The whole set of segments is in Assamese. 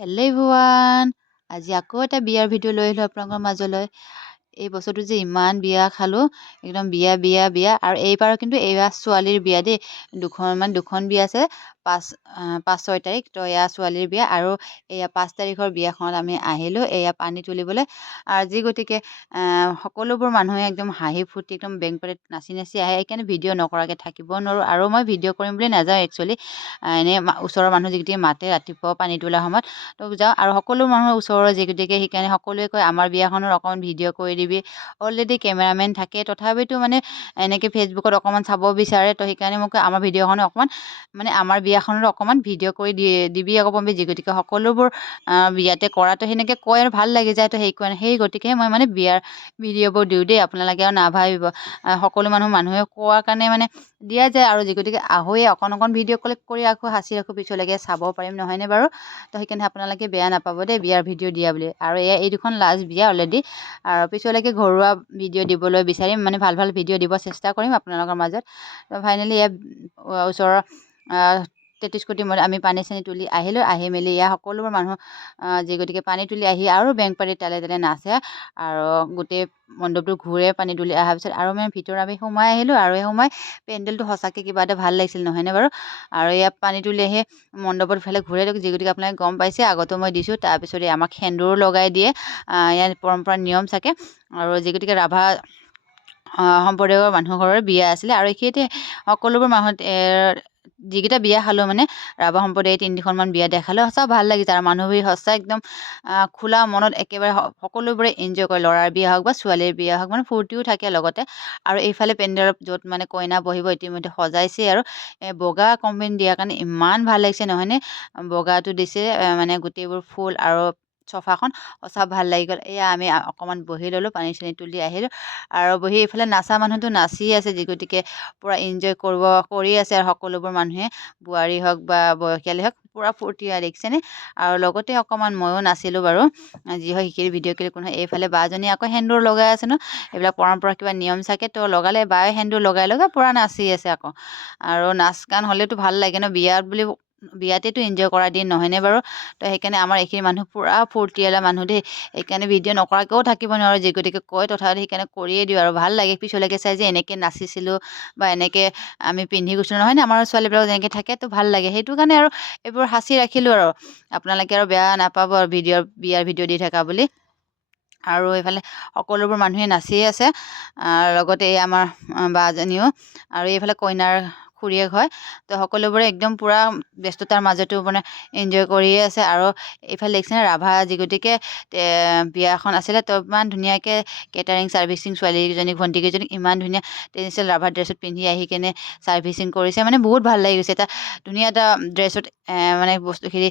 হেল্ল' এভৰিৱান আজি আকৌ এটা বিয়াৰ ভিডিঅ' লৈ আহিলোঁ আপোনালোকৰ মাজলৈ। এই বছৰটো যে ইমান বিয়া খালোঁ একদম বিয়া বিয়া বিয়া আৰু এইবাৰ কিন্তু এইবাৰ ছোৱালীৰ বিয়া দেই। দুখনমান দুখন বিয়া আছে। পাঁচ পাঁচ, ছয় তাৰিখ তো এয়া ছোৱালীৰ বিয়া আৰু এয়া পাঁচ তাৰিখৰ বিয়াখনত আমি আহিলোঁ এয়া পানী তুলিবলৈ। আজি গতিকে সকলোবোৰ মানুহে একদম হাঁহি ফূৰ্তি একদম বেং পাতিত নাচি নাচি আহে। সেইকাৰণে ভিডিঅ' নকৰাকৈ থাকিব নোৱাৰোঁ আৰু মই ভিডিঅ' কৰিম বুলি নাযাওঁ একচুৱেলি এনেই ওচৰৰ মানুহ যিকেইটা মাতে ৰাতিপুৱা পানী তোলাৰ সময়ত, তো যাওঁ আৰু সকলো মানুহৰ ওচৰৰ যিগতিকে সেইকাৰণে সকলোৱে কয়, আমাৰ বিয়াখনৰ অকণমান ভিডিঅ' কৰি দিবি। অলৰেডি কেমেৰামেন থাকে। তথাপিতো মানে এনেকৈ ফেচবুকত অকণমান চাব বিচাৰে। তো সেইকাৰণে মোক আমাৰ ভিডিঅ'খনে অকণমান মানে আমাৰ বিয়াখনৰ অকণমান ভিডিঅ' কৰি দি দিবি আকৌ পম্পী। যি গতিকে সকলোবোৰ বিয়াতে কৰাটো সেনেকৈ কয় আৰু ভাল লাগি যায়। তো সেই সেই গতিকে মই মানে বিয়াৰ ভিডিঅ'বোৰ দিওঁ দেই। আপোনালোকে আৰু নাভাবিব। সকলো মানুহ মানুহে কোৱাৰ কাৰণে মানে দিয়া যায় আৰু যি গতিকে আহোঁয়ে অকণ অকণ ভিডিঅ' কলেক্ট কৰি ৰাখোঁ সাঁচি ৰাখোঁ পিছলৈকে চাব পাৰিম নহয়নে বাৰু? তো সেইকাৰণে আপোনালোকে বেয়া নাপাব দেই বিয়াৰ ভিডিঅ' দিয়া বুলি। আৰু এয়া এই দুখন লাষ্ট বিয়া অলৰেডি আৰু পিছলৈকে ঘৰুৱা ভিডিঅ' দিবলৈ বিচাৰিম মানে ভাল ভাল ভিডিঅ' দিব চেষ্টা কৰিম আপোনালোকৰ মাজত। ফাইনেলি এয়া ওচৰৰ তেত্ৰিছ কোটি মত আমি পানী চানী তুলি আহিলোঁ আহি মেলি ইয়াৰ সকলোবোৰ মানুহ যি গতিকে পানী তুলি আহি আৰু বেংক পাতি তালে তালে নাচে আৰু গোটেই মণ্ডপটো ঘূৰে পানী তুলি অহাৰ পিছত আৰু মানে ভিতৰত আমি সোমাই আহিলোঁ আৰু এই সোমাই পেণ্ডেলটো সঁচাকৈ কিবা এটা ভাল লাগিছিল নহয়নে বাৰু? আৰু ইয়াত পানী তুলি আহি মণ্ডপৰ ফালে ঘূৰে যি গতিকে আপোনালোকে গম পাইছে আগতো মই দিছোঁ তাৰপিছতে আমাক সেন্দুৰ লগাই দিয়ে ইয়াত পৰম্পৰা নিয়ম চাগে আৰু যি গতিকে ৰাভা সম্প্ৰদায়ৰ মানুহ ঘৰৰ বিয়া আছিলে আৰু এইখিনিতে সকলোবোৰ মানুহ যিকেইটা বিয়া খালোঁ মানে ৰাভা সম্প্ৰদায়ে তিনিখনমান বিয়া দেখালোঁ সঁচা ভাল লাগিছে আৰু মানুহবোৰে সঁচা একদম খোলা মনত একেবাৰে সকলোবোৰে এনজয় কৰে। ল'ৰাৰ বিয়া হওক বা ছোৱালীৰ বিয়া হওক মানে ফূৰ্তিও থাকে লগতে। আৰু এইফালে পেণ্ডেলত য'ত মানে কইনা বহিব ইতিমধ্যে সজাইছে আৰু বগা কম্বিন দিয়াৰ কাৰণে ইমান ভাল লাগিছে নহয়নে? বগাটো দিছে মানে গোটেইবোৰ ফুল আৰু চফাখন সঁচা ভাল লাগি গ'ল। এয়া আমি অকণমান বহি ল'লোঁ পানী চানী তুলি আহিলোঁ। আৰু বহি এইফালে নাচা মানুহটো নাচি আছে যি গতিকে পূৰা এনজয় কৰিব কৰি আছে আৰু সকলোবোৰ মানুহে বোৱাৰী হওক বা বয়সীয়ালী হওক পূৰা ফূৰ্তি হোৱা দেখিছেনে? আৰু লগতে অকণমান ময়ো নাছিলোঁ বাৰু। যি হয় সেইখিনি ভিডিঅ' ক্লিপ কোনো এইফালে বাজনী আকৌ সেন্দুৰ লগাই আছে ন? এইবিলাক পৰম্পৰা কিবা নিয়ম চাগে তো লগালে বায়ে সেন্দুৰ লগাই লগাই পূৰা নাচি আছে আকৌ। আৰু নাচ গান হ'লেতো ভাল লাগে ন? বিয়াত বুলি বিয়াতেতো এনজয় কৰা দিন নহয়নে বাৰু? তো সেইকাৰণে আমাৰ এইখিনি মানুহ পূৰা ফূৰ্তিয়ালা মানুহ দেই। সেইকাৰণে ভিডিঅ' নকৰাকৈও থাকিব নোৱাৰোঁ যি গতিকে কয় তথাপি সেইকাৰণে কৰিয়ে দিওঁ আৰু। ভাল লাগে পিছলৈকে চাই যে এনেকৈ নাচিছিলোঁ বা এনেকৈ আমি পিন্ধি গৈছিলোঁ। নহয়নে আমাৰ ছোৱালীবিলাক যেনেকৈ থাকে তো ভাল লাগে। সেইটো কাৰণে আৰু এইবোৰ সাঁচি ৰাখিলোঁ আৰু। আপোনালোকে আৰু বেয়া নাপাব আৰু ভিডিঅ' বিয়াৰ ভিডিঅ' দি থকা বুলি। আৰু এইফালে সকলোবোৰ মানুহে নাচিয়ে আছে। লগতে এই আমাৰ বাজনীও আৰু এইফালে কইনাৰ খুৰীয়েক হয় তো সকলোবোৰে একদম পূৰা ব্যস্ততাৰ মাজতো মানে এনজয় কৰিয়ে আছে। আৰু এইফালে দেখিছেনে ৰাভা যি গতিকে বিয়াখন আছিলে। তো ইমান ধুনীয়াকৈ কেটাৰিং চাৰ্ভিচিং ছোৱালীকেইজনীক ভণ্টিকেইজনীক ইমান ধুনীয়া ট্ৰেডিশ্যনেল ৰাভা ড্ৰেছত পিন্ধি আহি কেনে চাৰ্ভিচিং কৰিছে। মানে বহুত ভাল লাগি গৈছে। এটা ধুনীয়া এটা ড্ৰেছত মানে বস্তুখিনি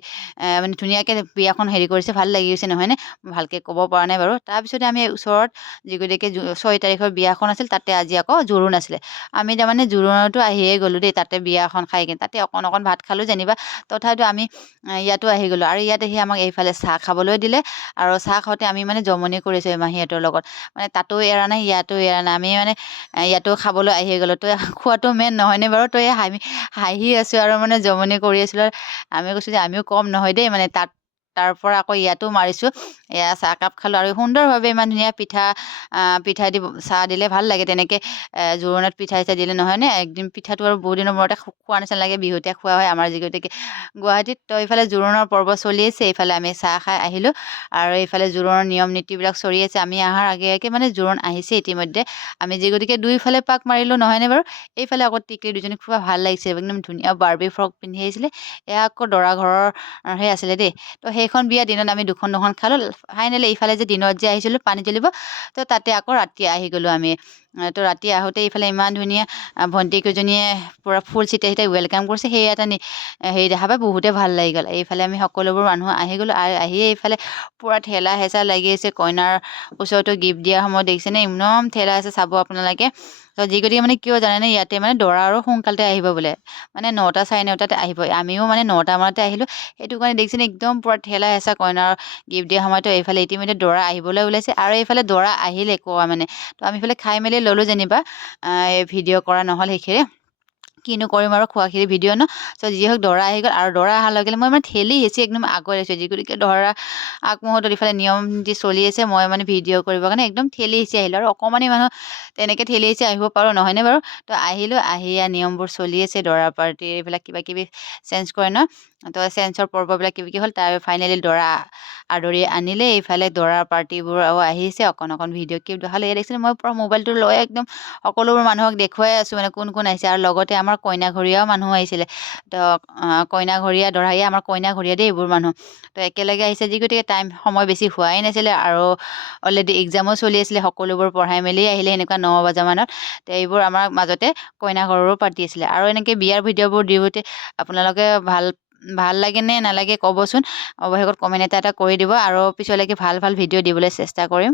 মানে ধুনীয়াকৈ বিয়াখন হেৰি কৰিছে। ভাল লাগি গৈছে নহয়নে? ভালকৈ ক'ব পৰা নাই বাৰু। তাৰপিছতে আমি ওচৰত যি গতিকে ছয় তাৰিখৰ বিয়াখন আছিল তাতে আজি আকৌ জোৰোণ আছিলে। আমি তাৰমানে জোৰোণতো আহিয়ে গ'লোঁ। দেই তাতে বিয়াখন খাই কিনে তাতে অকণ অকণ ভাত খালোঁ যেনিবা। তথাপিতো আমি ইয়াতো আহি গ'লোঁ আৰু ইয়াত আহি আমাক এইফালে চাহ খাবলৈ দিলে আৰু চাহ খাওঁতে আমি মানে জমনি কৰিছোঁ মাহীহঁতৰ লগত। মানে তাতো এৰা নাই ইয়াতো এৰা নাই। আমি মানে ইয়াতো খাবলৈ আহি গ'লোঁ। তই খোৱাটো মেইন নহয়নে বাৰু? তই হাঁহি হাঁহি আছোঁ আৰু মানে জমনি কৰি আছিলোঁ। আমি কৈছোঁ যে আমিও কম নহয় দেই মানে তাত তাৰ পৰা আকৌ ইয়াতো মাৰিছোঁ। এয়া চাহকাপ খালোঁ আৰু সুন্দৰভাৱে ইমান ধুনীয়া পিঠা পিঠা দি চাহ দিলে ভালো লাগে। তেনেকৈ জোৰোণত পিঠা চিঠা দিলে নহয়নে একদিন পিঠাটো আৰু বহুত দিনৰ মূৰতে খোৱা নিচিনা লাগে, বিহুতে খোৱা হয় আমাৰ যি গতিকে গুৱাহাটীত। তো এইফালে জোৰোণৰ পৰ্ব চলি আছে, এইফালে আমি চাহ খাই আহিলোঁ। আৰু এইফালে জোৰোণৰ নিয়ম নীতিবিলাক চলি আছে, আমি অহাৰ আগে আগে মানে জোৰোণ আহিছে ইতিমধ্যে। আমি যি গতিকে দুইফালে পাক মাৰিলোঁ নহয়নে বাৰু? এইফালে আকৌ টিকলি দুজনী খুব ভালো লাগিছে, একদম ধুনীয়া বাৰ্বি ফ্ৰক পিন্ধি আহিছিলে। এয়া আকৌ দৰা ঘৰৰহে আছিলে দেই। তো সেইখন বিয়া দিনত আমি দুখন দুখন খালোঁ। ফাইনেলি এইফালে যে দিনত যে আহিছিলোঁ পানী তুলিব তো তাতে আকৌ ৰাতি আহি গ'লোঁ আমি। তো ৰাতি আহোঁতে এইফালে ইমান ধুনীয়া ভণ্টিকেইজনীয়ে পূৰা ফুল চিটাই চিটাই ৱেলকাম কৰিছে। সেই এটা হেৰি দেখা পাই বহুতেই ভালো লাগি গ'ল। এইফালে আমি সকলোবোৰ মানুহ আহি গ'লোঁ আৰু আহিয়ে এইফালে পূৰা ঠেলা হেঁচা লাগি আছে। কইনাৰ ওচৰতো গিফ্ট দিয়াৰ সময়ত দেখিছেনে ইমান ঠেলা আছে চাব আপোনালোকে। তো যি মানে কিয় জানেনে, ইয়াতে মানে দৰা আৰু সোনকালতে আহিব বোলে। মানে নটা চাৰে নটাতে আহিব। আমিও মানে নটা মানতে আহিলোঁ। সেইটো কাৰণে দেখিছেনে একদম পূৰা ঠেলা হেঁচা কইনাৰ গিফ্ট দিয়া সময়তো। এইফালে ইতিমধ্যে দৰা আহিবলৈ ওলাইছে। আৰু এইফালে দৰা আহিলে কোৱা মানে। তো আমি এইফালে খাই মেলি ল'লোঁ যেনিবা ভিডিঅ' কৰা নহ'ল সেইখিনি। কিনো কৰিম আৰু খোৱাখিনি ভিডিঅ' ন? চ' যি হওক দৰা আহি গ'ল আৰু দৰা অহাৰ লগে লগে মই মানে ঠেলি হেঁচি একদম আগুৱাই লৈছোঁ। যি গতিকে দৰা আগমুহূৰ্তত ইফালে নিয়ম যি চলি আছে মই মানে ভিডিঅ' কৰিবৰ কাৰণে একদম ঠেলি হেঁচি আহিলোঁ। আৰু অকণমানি মানুহ তেনেকৈ ঠেলি হেঁচি আহিব পাৰোঁ নহয়নে বাৰু? তো আহিলোঁ আহি ইয়াত নিয়মবোৰ চলি আছে দৰা পাৰ্টিৰ এইবিলাক কিবা কিবি চেঞ্জ কৰে ন? তো চেঞ্চৰ পৰ্ববিলাক কিবা কিবি হ'ল তাৰ ফাইনেলি দৰা আদৰি আনিলে এইফালে দৰাৰ পাৰ্টিবোৰ আহিছে অকণ অকণ ভিডিঅ' ক্লিপ দেখালে। এই দেখিছিলে মই পূৰা মোবাইলটো লৈ একদম সকলোবোৰ মানুহক দেখুৱাই আছোঁ মানে কোন কোন আহিছে আৰু লগতে আমাৰ কইনাঘৰীয়াও মানুহ আহিছিলে। তো কইনাঘৰীয়া দৰাঘৰীয়া আমাৰ কইনাঘৰীয়া দেই এইবোৰ মানুহ। তো একেলগে আহিছে যি গতিকে টাইম সময় বেছি হোৱাই নাছিলে আৰু অলৰেডি এক্সামো চলি আছিলে সকলোবোৰ পঢ়াই মেলি আহিলে এনেকুৱা ন বজামানত তো এইবোৰ আমাৰ মাজতে কইনা ঘৰৰো পাতি আছিলে। আৰু এনেকৈ বিয়াৰ ভিডিঅ'বোৰ দিওঁতে আপোনালোকে ভাল ভাল লাগে নে নালাগে ক'বচোন। অৱশেষত কমেণ্ট এটা এটা কৰি দিব আৰু পিছলৈকে ভাল ভাল ভিডিঅ' দিবলৈ চেষ্টা কৰিম।